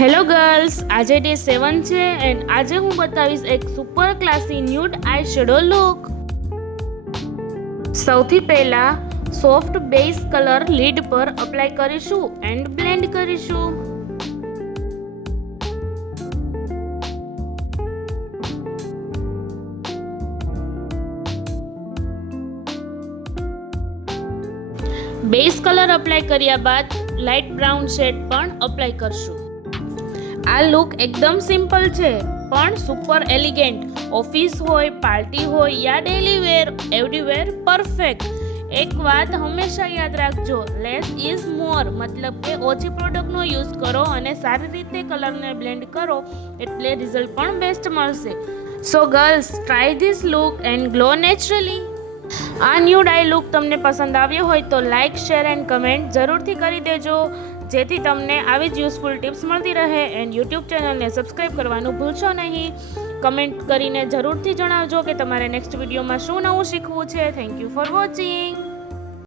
Hello girls, આજે day 7 છે and આજે હું બતાવીશ એક super classy nude eye shadow look. સૌથી પહેલા સોફ્ટ બેઝ કલર લીડ પર અપ્લાય કરીશું એન્ડ બ્લેન્ડ કરીશું. બેઝ કલર અપ્લાય કર્યા બાદ લાઇટ બ્રાઉન શેડ પણ અપ્લાય કરશું. આ લુક એકદમ સિમ્પલ છે પણ સુપર એલિગન્ટ. ઓફિસ હોય, પાર્ટી હોય યા ડેલી વેર, એવરીવેર પરફેક્ટ. એક વાત હંમેશા યાદ રાખજો, લેસ ઇઝ મોર, મતલબ કે ઓછી પ્રોડક્ટનો યુઝ કરો અને સારી રીતે કલરને બ્લેન્ડ કરો એટલે રિઝલ્ટ પણ બેસ્ટ મળશે. So girls, try this look and glow naturally. આ ન્યૂડ આઈ લુક તમને પસંદ આવ્યો હોય તો લાઇક, શેર એન્ડ કમેન્ટ જરૂરથી કરી દેજો, જેથી તમને આવી જ યુઝફુલ ટિપ્સ મળતી રહે. એન્ડ યુટ્યુબ ચેનલને સબસ્ક્રાઈબ કરવાનું ભૂલશો નહીં. કમેન્ટ કરીને જરૂરથી જણાવજો કે તમારે નેક્સ્ટ વિડીયોમાં શું નવું શીખવું છે. Thank you for watching.